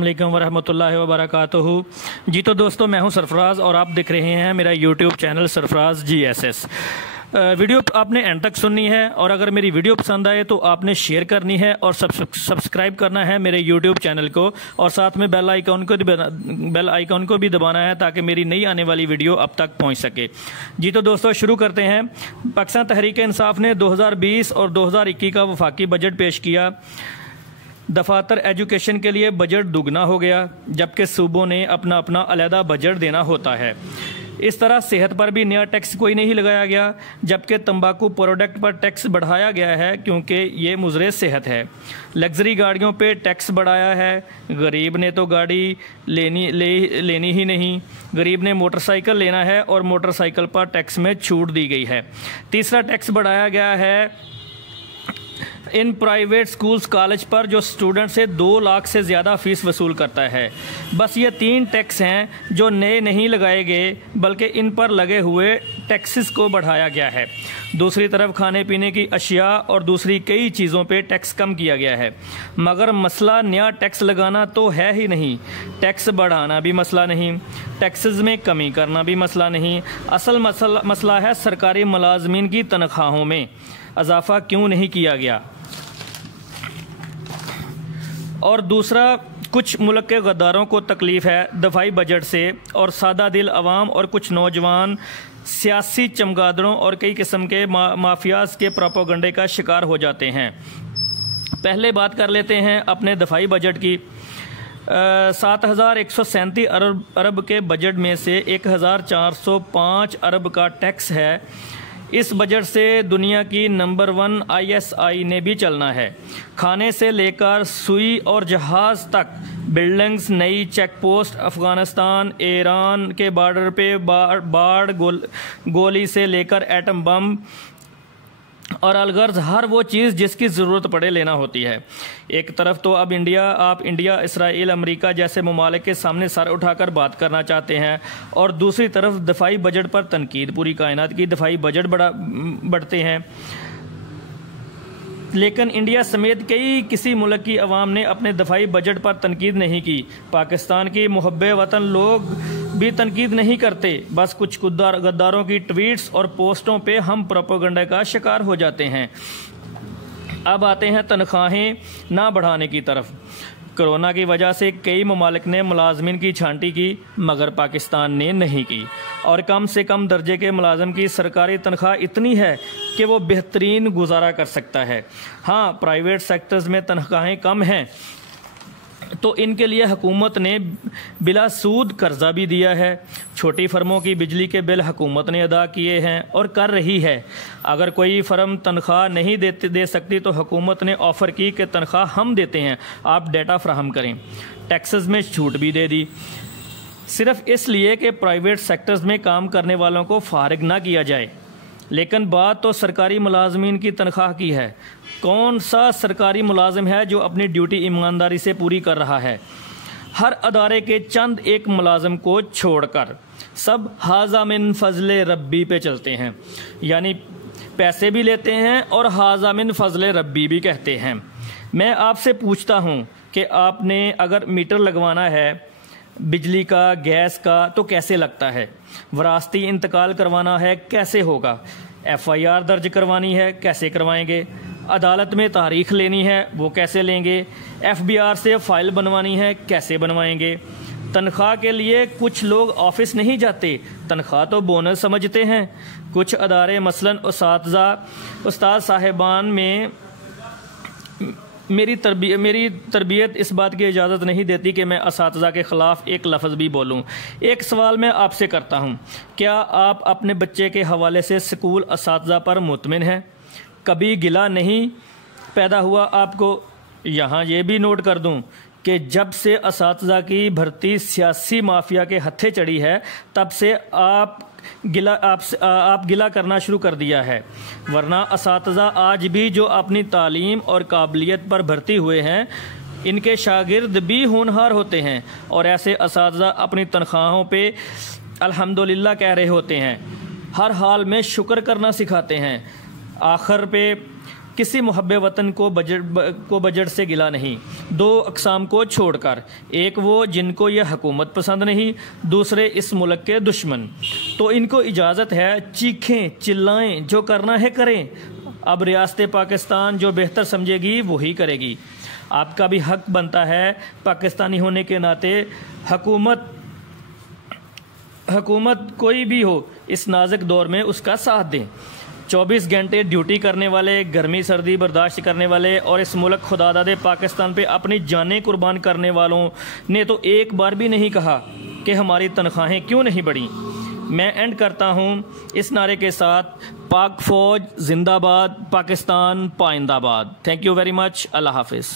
अस्सलामुअलैकुम वरहमतुल्लाहि वबरकातुहू। जी तो दोस्तों, मैं हूं सरफराज़ और आप देख रहे हैं मेरा YouTube channel Sarfaraz GSS। Video आपने एंड तक सुननी है और अगर मेरी वीडियो पसंद आए तो आपने शेयर करनी है और सब्सक्राइब करना है मेरे यूट्यूब चैनल को और साथ में बेल आइकॉन को भी दबाना है ताकि मेरी नई आने वाली वीडियो अब तक पहुंच सके। जी तो दोस्तों, शुरू करते हैं। पाकिस्तान तहरीक इंसाफ ने 2020 और 2021 का वफाकी बजट पेश किया। दफातर एजुकेशन के लिए बजट दुगना हो गया, जबकि सूबों ने अपना अपना अलहदा बजट देना होता है। इस तरह सेहत पर भी नया टैक्स कोई नहीं लगाया गया, जबकि तंबाकू प्रोडक्ट पर टैक्स बढ़ाया गया है क्योंकि ये मुज़रे सेहत है। लग्जरी गाड़ियों पे टैक्स बढ़ाया है। गरीब ने तो गाड़ी लेनी ही नहीं, गरीब ने मोटरसाइकिल लेना है और मोटरसाइकिल पर टैक्स में छूट दी गई है। तीसरा टैक्स बढ़ाया गया है इन प्राइवेट स्कूल्स कॉलेज पर जो स्टूडेंट से 2 लाख से ज़्यादा फ़ीस वसूल करता है। बस ये 3 टैक्स हैं जो नए नहीं लगाए गए, बल्कि इन पर लगे हुए टैक्सेस को बढ़ाया गया है। दूसरी तरफ खाने पीने की अशिया और दूसरी कई चीज़ों पे टैक्स कम किया गया है। मगर मसला नया टैक्स लगाना तो है ही नहीं, टैक्स बढ़ाना भी मसला नहीं, टैक्सेस में कमी करना भी मसला नहीं। असल मसला है सरकारी मुलाजमीन की तनख्वाहों में इजाफा क्यों नहीं किया गया। और दूसरा, कुछ मुल्क के गद्दारों को तकलीफ़ है दफाई बजट से और सादा दिल अवाम और कुछ नौजवान सियासी चमगादड़ों और कई किस्म के माफियाज के प्रोपोगंडे का शिकार हो जाते हैं। पहले बात कर लेते हैं अपने दफाई बजट की। 7,137 अरब के बजट में से 1,405 अरब का टैक्स है। इस बजट से दुनिया की नंबर 1 ISI ने भी चलना है। खाने से लेकर सुई और जहाज़ तक, बिल्डिंग्स, नई चेक पोस्ट, अफ़गानिस्तान ईरान के बॉर्डर पे बाढ़, गोली से लेकर एटम बम और अलगर्ज हर वो चीज़ जिसकी ज़रूरत पड़े लेना होती है। एक तरफ तो अब आप इंडिया, इसराइल, अमेरिका जैसे ममालिक के सामने सर उठाकर बात करना चाहते हैं और दूसरी तरफ दफाई बजट पर तनकीद। पूरी कायनात की दफाई बजट बढ़ते हैं, लेकिन इंडिया समेत किसी मुल्क की अवाम ने अपने दफाई बजट पर तनकीद नहीं की। पाकिस्तान की मुहब्बे वतन लोग भी तनकीद नहीं करते, बस कुछ गद्दारों की ट्वीट्स और पोस्टों पे हम प्रोपेगेंडा का शिकार हो जाते हैं। अब आते हैं तनख्वाहें ना बढ़ाने की तरफ। कोरोना की वजह से कई ममालिक ने मुलाजमीन की छांटी की, मगर पाकिस्तान ने नहीं की। और कम से कम दर्जे के मुलाजम की सरकारी तनख्वाह इतनी है कि वो बेहतरीन गुजारा कर सकता है। हाँ, प्राइवेट सेक्टर्स में तनख्वाहें कम हैं तो इनके लिए हुकूमत ने बिला सूद कर्जा भी दिया है। छोटी फर्मों की बिजली के बिल हुकूमत ने अदा किए हैं और कर रही है। अगर कोई फर्म तनख्वाह नहीं दे सकती तो हुकूमत ने ऑफ़र की कि तनख्वाह हम देते हैं, आप डेटा फ्राहम करें। टैक्सेस में छूट भी दे दी, सिर्फ इसलिए कि प्राइवेट सेक्टर्स में काम करने वालों को फारिग ना किया जाए। लेकिन बात तो सरकारी मुलाजमीन की तनख्वाह की है। कौन सा सरकारी मुलाजिम है जो अपनी ड्यूटी ईमानदारी से पूरी कर रहा है? हर अदारे के चंद एक मुलाजिम को छोड़कर सब हाजा मिन फजले रब्बी पे चलते हैं, यानी पैसे भी लेते हैं और हाजा मिन फजले रब्बी भी कहते हैं। मैं आपसे पूछता हूँ कि आपने अगर मीटर लगवाना है बिजली का, गैस का, तो कैसे लगता है? वरासती इंतकाल करवाना है, कैसे होगा? FIR दर्ज करवानी है, कैसे करवाएंगे? अदालत में तारीख लेनी है, वो कैसे लेंगे? FBR से फ़ाइल बनवानी है, कैसे बनवाएंगे? तनख्वाह के लिए कुछ लोग ऑफिस नहीं जाते, तनख्वाह तो बोनस समझते हैं। कुछ अदारे मसलन उस्ताद साहिबान में मेरी तरबियत इस बात की इजाज़त नहीं देती कि मैं असातिज़ा के ख़िलाफ़ एक लफ्ज़ भी बोलूँ। एक सवाल मैं आपसे करता हूँ, क्या आप अपने बच्चे के हवाले से स्कूल असातिज़ा पर मुतमिन हैं? कभी गिला नहीं पैदा हुआ आपको? यहाँ ये भी नोट कर दूँ कि जब से असातिज़ा की भर्ती सियासी माफिया के हत्थे चढ़ी है, तब से आप गिला करना शुरू कर दिया है। वरना असातिज़ा आज भी जो अपनी तालीम और काबिलियत पर भर्ती हुए हैं, इनके शागिर्द भी होनहार होते हैं और ऐसे असातिज़ा अपनी तनख्वाहों पे अल्हम्दुलिल्लाह कह रहे होते हैं। हर हाल में शुक्र करना सिखाते हैं। आखिर पे किसी मुहब्बे वतन को बजट से गिला नहीं, दो अक़साम को छोड़कर। एक वो जिनको यह हुकूमत पसंद नहीं, दूसरे इस मुल्क के दुश्मन। तो इनको इजाज़त है चीखें चिल्लाएं, जो करना है करें। अब रियासत पाकिस्तान जो बेहतर समझेगी वही करेगी। आपका भी हक बनता है पाकिस्तानी होने के नाते हुकूमत कोई भी हो इस नाजुक दौर में उसका साथ दें। 24 घंटे ड्यूटी करने वाले, गर्मी सर्दी बर्दाश्त करने वाले और इस मुल्क खुदादादे पाकिस्तान पे अपनी जानें कुर्बान करने वालों ने तो एक बार भी नहीं कहा कि हमारी तनख्वाहें क्यों नहीं बढ़ी। मैं एंड करता हूँ इस नारे के साथ, पाक फ़ौज जिंदाबाद, पाकिस्तान पाइंदाबाद। Thank you very much. अल्लाह हाफिज़।